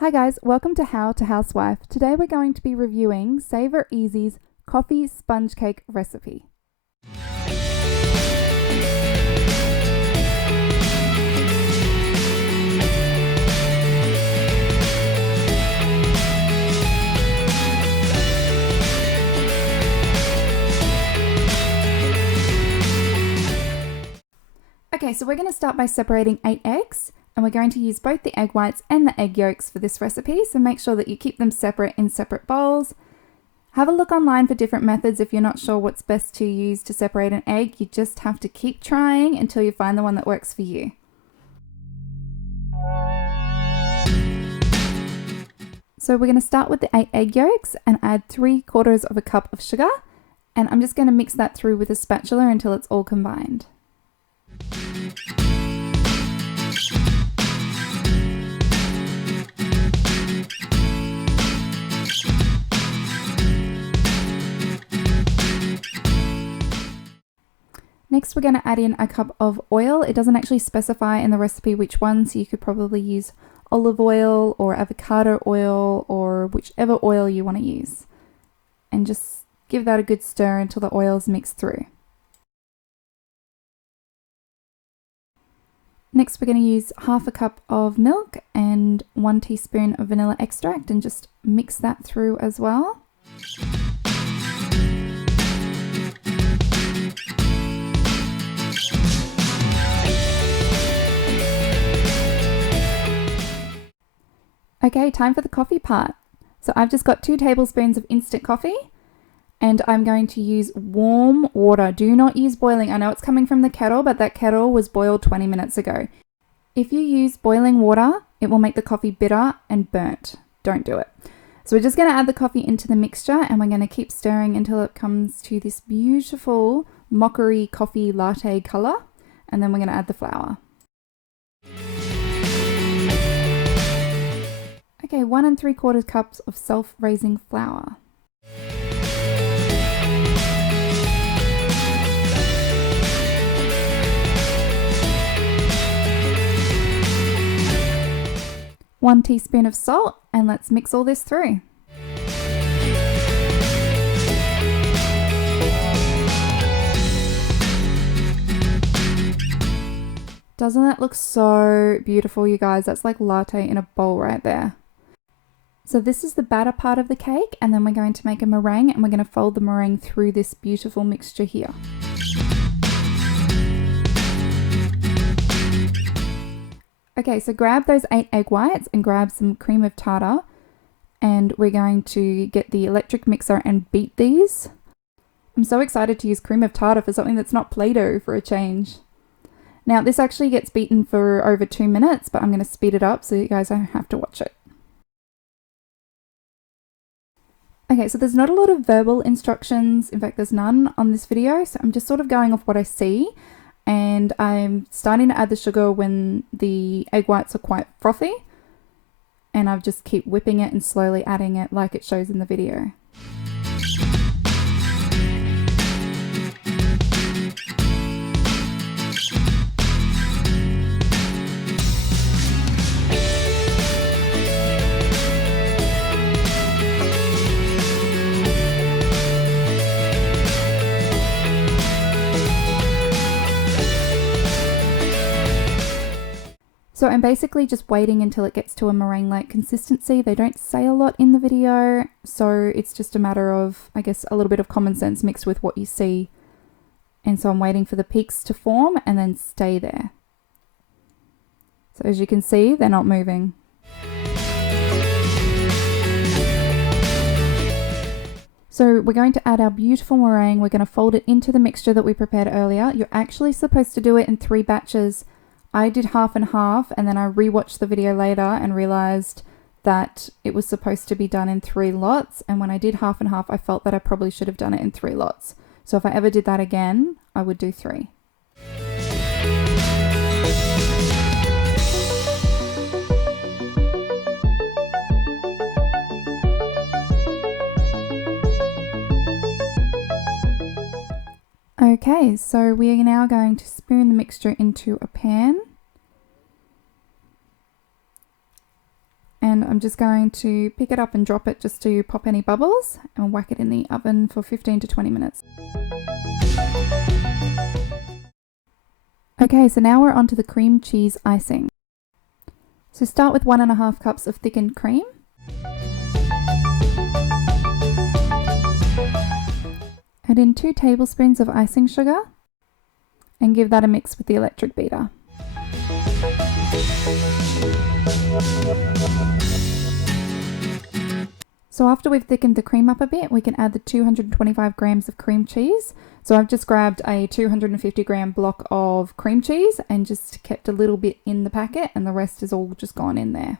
Hi guys, welcome to How to Housewife. Today we're going to be reviewing Savor Easy's coffee sponge cake recipe. Okay, so we're going to start by separating 8 eggs. And we're going to use both the egg whites and the egg yolks for this recipe, so make sure that you keep them separate in separate bowls. Have a look online for different methods if you're not sure what's best to use to separate an egg. You just have to keep trying until you find the one that works for you. So we're going to start with the 8 egg yolks and add 3/4 of a cup of sugar, and I'm just going to mix that through with a spatula until it's all combined. Next, we're going to add in a cup of oil. It doesn't actually specify in the recipe which one, so you could probably use olive oil or avocado oil or whichever oil you want to use. And just give that a good stir until the oil's mixed through. Next, we're going to use half a cup of milk and 1 teaspoon of vanilla extract and just mix that through as well. Okay, time for the coffee part. So I've just got 2 tablespoons of instant coffee and I'm going to use warm water. Do not use boiling. I know it's coming from the kettle, but that kettle was boiled 20 minutes ago. If you use boiling water, it will make the coffee bitter and burnt. Don't do it. So we're just going to add the coffee into the mixture and we're going to keep stirring until it comes to this beautiful mockery coffee latte color. And then we're going to add the flour. Okay, 1 3/4 cups of self-raising flour. One teaspoon of salt, and let's mix all this through. Doesn't that look so beautiful, you guys? That's like latte in a bowl right there. So this is the batter part of the cake, and then we're going to make a meringue, and we're going to fold the meringue through this beautiful mixture here. Okay, so grab those 8 egg whites and grab some cream of tartar, and we're going to get the electric mixer and beat these. I'm so excited to use cream of tartar for something that's not Play-Doh for a change. Now this actually gets beaten for over 2 minutes, but I'm going to speed it up so you guys don't have to watch it. Okay, so there's not a lot of verbal instructions. In fact, there's none on this video, so I'm just sort of going off what I see. And I'm starting to add the sugar when the egg whites are quite frothy. And I just keep whipping it and slowly adding it like it shows in the video. So I'm basically just waiting until it gets to a meringue-like consistency. They don't say a lot in the video, so it's just a matter of, I guess, a little bit of common sense mixed with what you see. And so I'm waiting for the peaks to form and then stay there. So as you can see, they're not moving. So we're going to add our beautiful meringue. We're going to fold it into the mixture that we prepared earlier. You're actually supposed to do it in 3 batches. I did half and half, and then I rewatched the video later and realized that it was supposed to be done in 3 lots. And when I did half and half, I felt that I probably should have done it in 3 lots. So if I ever did that again, I would do 3. Okay, so we are now going to spoon the mixture into a pan. And I'm just going to pick it up and drop it just to pop any bubbles and whack it in the oven for 15 to 20 minutes. Okay, so now we're onto the cream cheese icing. So start with 1.5 cups of thickened cream. Add in 2 tablespoons of icing sugar and give that a mix with the electric beater. So after we've thickened the cream up a bit, we can add the 225 grams of cream cheese. So I've just grabbed a 250 gram block of cream cheese and just kept a little bit in the packet, and the rest is all just gone in there.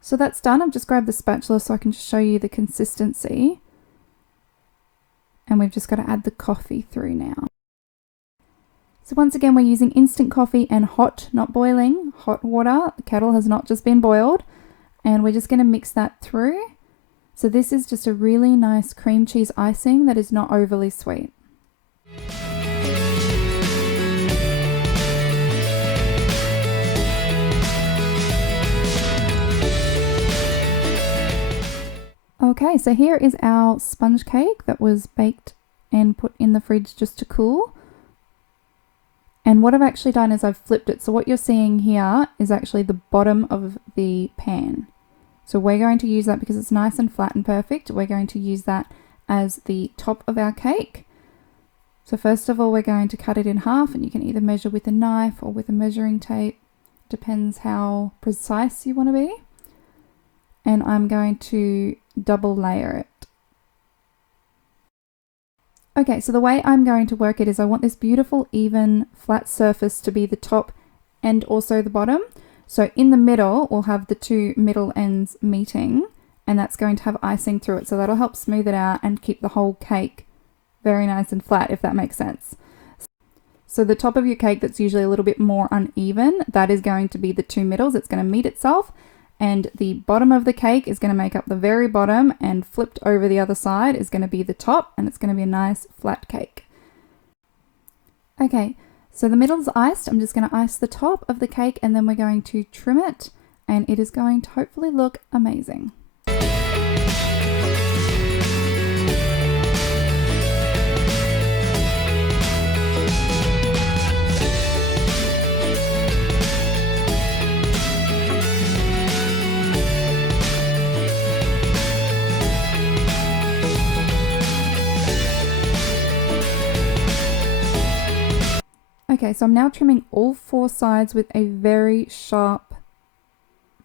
So that's done. I've just grabbed the spatula so I can just show you the consistency. And we've just got to add the coffee through now. So once again, we're using instant coffee and hot, not boiling, hot water. The kettle has not just been boiled. And we're just going to mix that through. So this is just a really nice cream cheese icing that is not overly sweet. Okay, so here is our sponge cake that was baked and put in the fridge just to cool. And what I've actually done is I've flipped it. So what you're seeing here is actually the bottom of the pan. So we're going to use that because it's nice and flat and perfect. We're going to use that as the top of our cake. So first of all, we're going to cut it in half, and you can either measure with a knife or with a measuring tape. Depends how precise you want to be. And I'm going to double layer it. Okay, so the way I'm going to work it is I want this beautiful, even, flat surface to be the top and also the bottom. So in the middle, we'll have the 2 middle ends meeting, and that's going to have icing through it. So that'll help smooth it out and keep the whole cake very nice and flat, if that makes sense. So the top of your cake that's usually a little bit more uneven, that is going to be the 2 middles. It's going to meet itself. And the bottom of the cake is going to make up the very bottom, and flipped over the other side is going to be the top, and it's going to be a nice flat cake. Okay, so the middle's iced. I'm just going to ice the top of the cake, and then we're going to trim it, and it is going to hopefully look amazing. Okay, so I'm now trimming all 4 sides with a very sharp,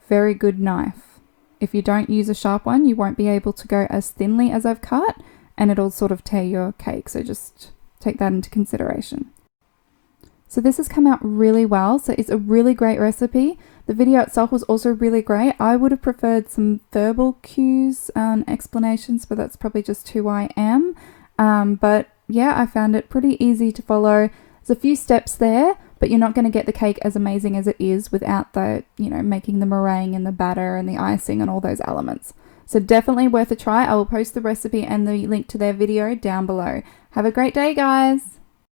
very good knife. If you don't use a sharp one, you won't be able to go as thinly as I've cut, and it'll sort of tear your cake, so just take that into consideration. So this has come out really well, so it's a really great recipe. The video itself was also really great. I would have preferred some verbal cues and explanations, but that's probably just who I am. But yeah, I found it pretty easy to follow. There's a few steps there, but you're not going to get the cake as amazing as it is without the, making the meringue and the batter and the icing and all those elements. So definitely worth a try. I will post the recipe and the link to their video down below. Have a great day, guys.